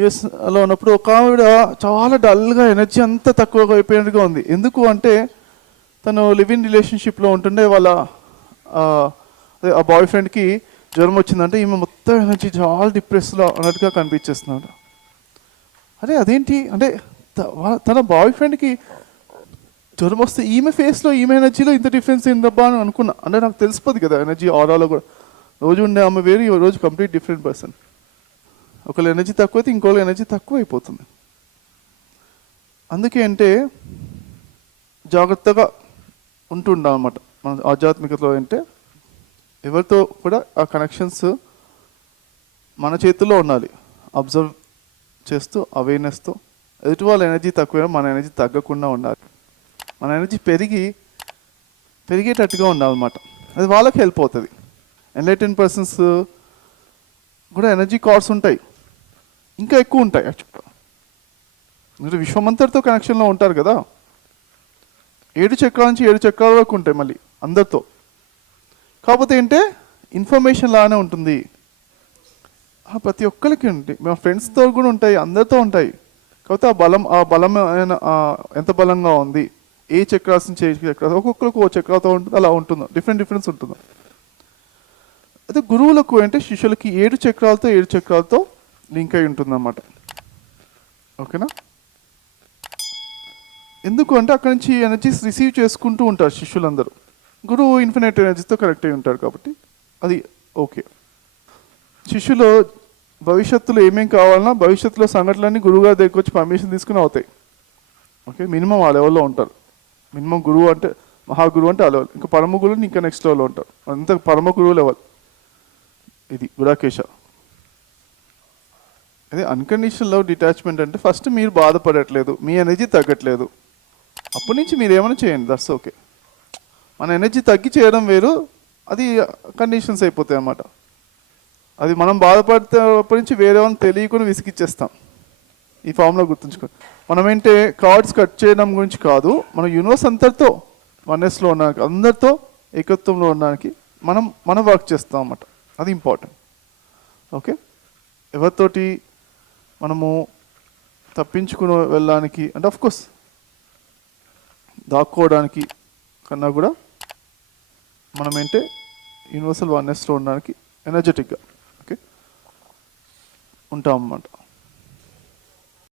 యుఎస్లో ఉన్నప్పుడు ఒక ఆవిడ చాలా డల్గా ఎనర్జీ అంతా తక్కువగా అయిపోయినట్టుగా ఉంది. ఎందుకు అంటే తను లివింగ్ రిలేషన్షిప్లో ఉంటుండే వాళ్ళ ఆ, అదే ఆ బాయ్ ఫ్రెండ్కి జ్వరం వచ్చిందంటే ఈమె మొత్తం ఎనర్జీ చాలా డిప్రెస్లో అన్నట్టుగా కనిపించేస్తున్నాడు. అరే అదేంటి? అంటే తన బాయ్ ఫ్రెండ్కి జ్వరం వస్తే ఈమె ఫేస్లో ఈమె ఎనర్జీలో ఇంత డిఫరెన్స్ ఏందబ్బా అని అనుకున్నా. అంటే నాకు తెలిసిపోదు కదా ఎనర్జీ ఆరాలో కూడా. రోజు ఉండే ఆమె వేరు ఈ రోజు కంప్లీట్ డిఫరెంట్ పర్సన్. ఒకళ్ళ ఎనర్జీ తక్కువైతే ఇంకోళ్ళ ఎనర్జీ తక్కువ అయిపోతుంది అందుకే అంటే జాగ్రత్తగా ఉంటుండాం అనమాట మన ఆధ్యాత్మికతలో అంటే ఎవరితో కూడా ఆ కనెక్షన్స్ మన చేతుల్లో ఉండాలి. అబ్జర్వ్ చేస్తూ అవేర్నెస్తో. ఎదుటి వాళ్ళ ఎనర్జీ తక్కువైనా మన ఎనర్జీ తగ్గకుండా ఉండాలి. మన ఎనర్జీ పెరిగి పెరిగేటట్టుగా ఉండాలన్నమాట. అది వాళ్ళకి హెల్ప్ అవుతుంది. ఎన్లైటెన్ పర్సన్స్ కూడా ఎనర్జీ కార్డ్స్ ఉంటాయి. ఇంకా ఎక్కువ ఉంటాయి యాక్చువల్గా మీరు విశ్వమంతటితో కనెక్షన్లో ఉంటారు కదా? ఏడు చక్రాల నుంచి ఏడు చక్రాల వరకు ఉంటాయి మళ్ళీ అందరితో. కాకపోతే ఏంటే ఇన్ఫర్మేషన్ లానే ఉంటుంది. ప్రతి ఒక్కరికి ఉంటాయి మా ఫ్రెండ్స్తో కూడా ఉంటాయి అందరితో ఉంటాయి. కాకపోతే ఆ బలం ఆ బలం ఎంత బలంగా ఉంది? ఏ చక్రాస్ నుంచి ఏ చక్రాస్ ఒక్కొక్కరికి ఓ చక్రాతో ఉంటుంది అలా ఉంటుంది. డిఫరెంట్ డిఫరెన్స్ ఉంటుంది. అయితే గురువులకు అంటే శిష్యులకి ఏడు చక్రాలతో ఏడు చక్రాలతో లింక్ అయి ఉంటుంది అన్నమాట ఓకేనా? ఎందుకు అంటే అక్కడి నుంచి ఎనర్జీస్ రిసీవ్ చేసుకుంటూ ఉంటారు శిష్యులందరూ. గురువు ఇన్ఫినైట్ ఎనర్జీతో కనెక్ట్ అయి ఉంటారు కాబట్టి అది ఓకే శిష్యులు భవిష్యత్తులో ఏమేం కావాలన్నా భవిష్యత్తులో సంఘటనలన్నీ గురువుగారి దగ్గరికి వచ్చి పర్మిషన్ తీసుకుని అవుతాయి. ఓకే మినిమం ఆ లెవెల్లో ఉంటారు. మినిమం గురువు అంటే మహాగురువు అంటే ఆ లెవెల్ ఇంకా పరమ గురువుని ఇంకా నెక్స్ట్ లెవెల్లో ఉంటారు. అంత పరమ గురువు లెవెల్ ఇది గుడాకేశ. అదే అన్కండిషనల్ లవ్ డిటాచ్మెంట్ అంటే ఫస్ట్ మీరు బాధపడట్లేదు మీ ఎనర్జీ తగ్గట్లేదు. అప్పటి నుంచి మీరు ఏమైనా చేయండి దట్స్ ఓకే మన ఎనర్జీ తగ్గి చేయడం వేరు అది కండిషన్స్ అయిపోతాయి అన్నమాట. అది మనం బాధపడినప్పటి నుంచి వేరే వాళ్ళని తెలియకుండా విసిగిచ్చేస్తాం. ఈ ఫామ్లో గుర్తుంచుకో మనం ఏంటే కార్డ్స్ కట్ చేయడం గురించి కాదు మన యూనివర్స్ అంతటితో వన్నెస్లో ఉండడానికి అందరితో ఏకత్వంలో ఉండడానికి మనం మనం వర్క్ చేస్తాం అన్నమాట. అది ఇంపార్టెంట్ ఓకే ఎవరితోటి మనము తప్పించుకుని వెళ్ళడానికి అంటే ఆఫ్ కోర్స్ దాక్కోవడానికి కన్నా కూడా మనం ఏంటే యూనివర్సల్ వన్నెస్లో ఉండడానికి ఎనర్జెటిక్గా ఓకే ఉంటాం అన్నమాట